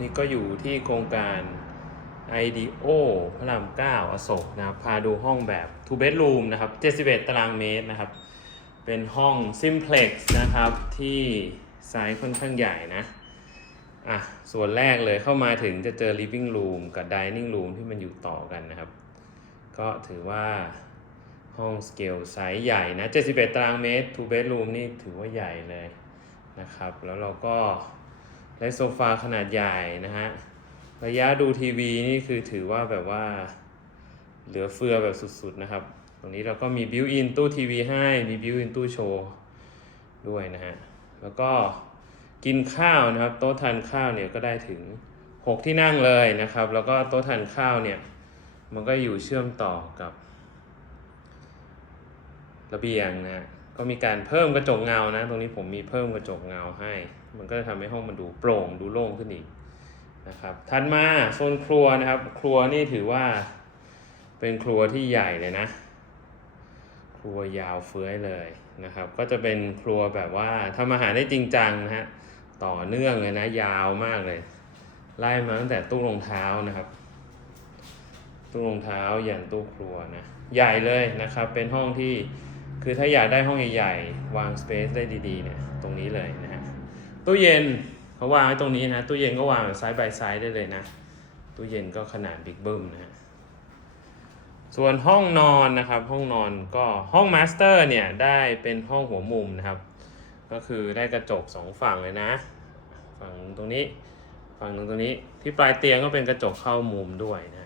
นี่ก็อยู่ที่โครงการ IDO พระราม 9 อโศกนะครับ พาดูห้องแบบ2 bedroom นะครับ 71 ตารางเมตรนะครับ เป็นห้อง simplex นะครับ ที่ไซส์ค่อนข้างใหญ่นะ อะ ส่วนแรกเลยเข้ามาถึงจะเจอ living room กับ dining room ที่มันอยู่ต่อกันนะครับ ก็ถือว่าห้องสเกลไซส์ใหญ่นะ 71 ตารางเมตร2 bedroom นี่ถือว่าใหญ่เลยนะครับ แล้วเราก็ ได้โซฟาขนาดใหญ่นะฮะ ระยะดูทีวีนี่คือถือว่าแบบว่าเหลือเฟือแบบสุดๆนะครับ ตรงนี้เราก็มีบิวอินตู้ทีวีให้ มีบิวอินตู้โชว์ด้วยนะฮะ แล้วก็กินข้าวนะครับ โต๊ะทานข้าวเนี่ยก็ได้ถึง 6 ที่นั่งเลยนะครับ แล้วก็โต๊ะทานข้าวเนี่ยมันก็อยู่เชื่อมต่อกับระเบียงนะ ก็มีการเพิ่มกระจกเงานะ ตรงนี้ผมมีเพิ่มกระจกเงาให้ มันก็จะทำให้ห้องมันดูโปร่งดูโล่งขึ้นอีกนะครับถัดมาโซนครัวนะครับ ครัวนี่ถือว่า เป็นครัวที่ใหญ่เลยนะ ครัวยาวเฟื้อยเลยนะครับ ก็จะเป็นครัวแบบว่าทำอาหารได้จริงจังนะฮะต่อเนื่องเลยนะ ยาวมากเลยไล่มาตั้งแต่ตู้รองเท้านะครับ ตู้รองเท้ายันตู้ครัวนะ ใหญ่เลยนะครับ เป็นห้องที่ คือถ้าอยากได้ห้องใหญ่ๆ วางสเปซได้ดีๆเนี่ยตรงนี้เลยนะฮะตู้เย็นเขาวางไว้ตรงนี้นะตู้เย็นก็วางแบบไซส์บายไซส์ได้เลยนะตู้เย็นก็ขนาดบิ๊กบิ้มนะฮะส่วนห้องนอนนะครับห้องนอนก็ห้องมาสเตอร์เนี่ยได้เป็นห้องหัวมุมนะครับ ก็คือได้กระจกสองฝั่งเลยนะ ฝั่งตรงนี้ ฝั่งตรงนี้ที่ปลายเตียงก็เป็นกระจกเข้ามุมด้วยนะ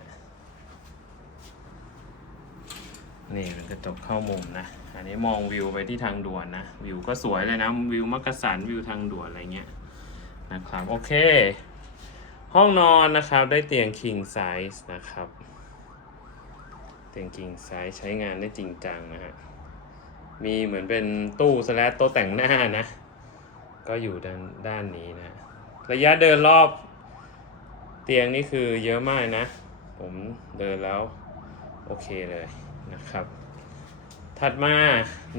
นี่เป็นกระจกเข้ามุมนะ อันนี้มองวิวไปที่ทางด่วนนะ วิวก็สวยเลยนะ วิวมักกะสันวิวทางด่วนอะไรเงี้ยนะครับ โอเค ห้องนอนนะครับได้เตียง king size นะครับ เตียง king size ใช้งานได้จริงจังนะฮะ มีเหมือนเป็นตู้สแลตโต๊ะแต่งหน้านะ ก็อยู่ด้านด้านนี้นะ ระยะเดินรอบเตียงนี่คือเยอะมากนะ ผมเดินแล้ว โอเคเลย นะครับ ถัดมา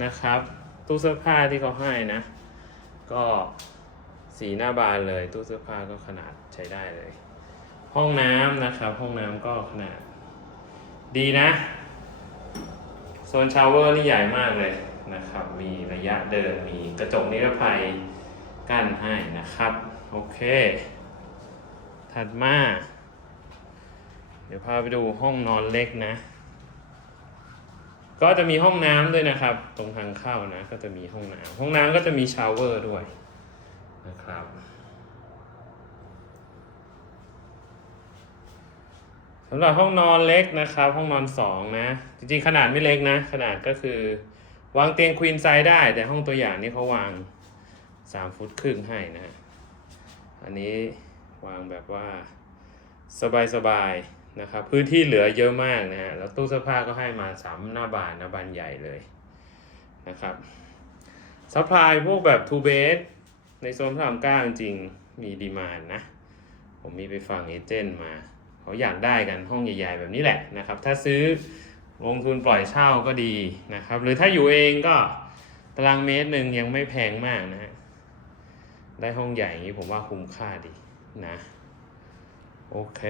นะครับ ตู้เสื้อผ้าที่เขาให้นะ ก็สีหน้าบานเลย ตู้เสื้อผ้าก็ขนาดใช้ได้เลย ห้องน้ำนะครับ ห้องน้ำก็ขนาด ดีนะ โซนชาวเวอร์นี่ใหญ่มากเลยนะครับ มีระยะเดิน มีกระจกนิรภัยกั้นให้นะครับ โอเค ถัดมา เดี๋ยวพาไปดูห้องนอนเล็กนะ ก็จะมีห้องน้ำด้วยนะครับ ตรงทางเข้านะ ก็จะมีห้องน้ำห้องน้ำก็จะมีชาวเวอร์ด้วยนะครับ สำหรับห้องนอนเล็กนะครับ ห้องนอนสองนะ จริงๆขนาดไม่เล็กนะ ขนาดก็คือ วางเตียงควีนไซด์ได้ แต่ห้องตัวอย่างนี้เขาวางสามฟุตครึ่งให้นะฮะอันนี้วางแบบว่าสบายๆ นะครับพื้นที่เหลือเยอะมากนะฮะแล้วตู้เสื้อผ้าก็ให้มาสามหน้าบานนะบานใหญ่เลยนะครับซัพพลายพวกแบบ2 bed ในโซนพระรามเก้าจริงมีดีมานนะ ผมมีไปฟังเอเจนต์มา เขาอยากได้กันห้องใหญ่ๆแบบนี้แหละนะครับ ถ้าซื้อลงทุนปล่อยเช่าก็ดีนะครับ หรือถ้าอยู่เองก็ตารางเมตรหนึ่งยังไม่แพงมากนะฮะได้ห้องใหญ่อย่างนี้ผมว่าคุ้มค่าดีนะ โอเค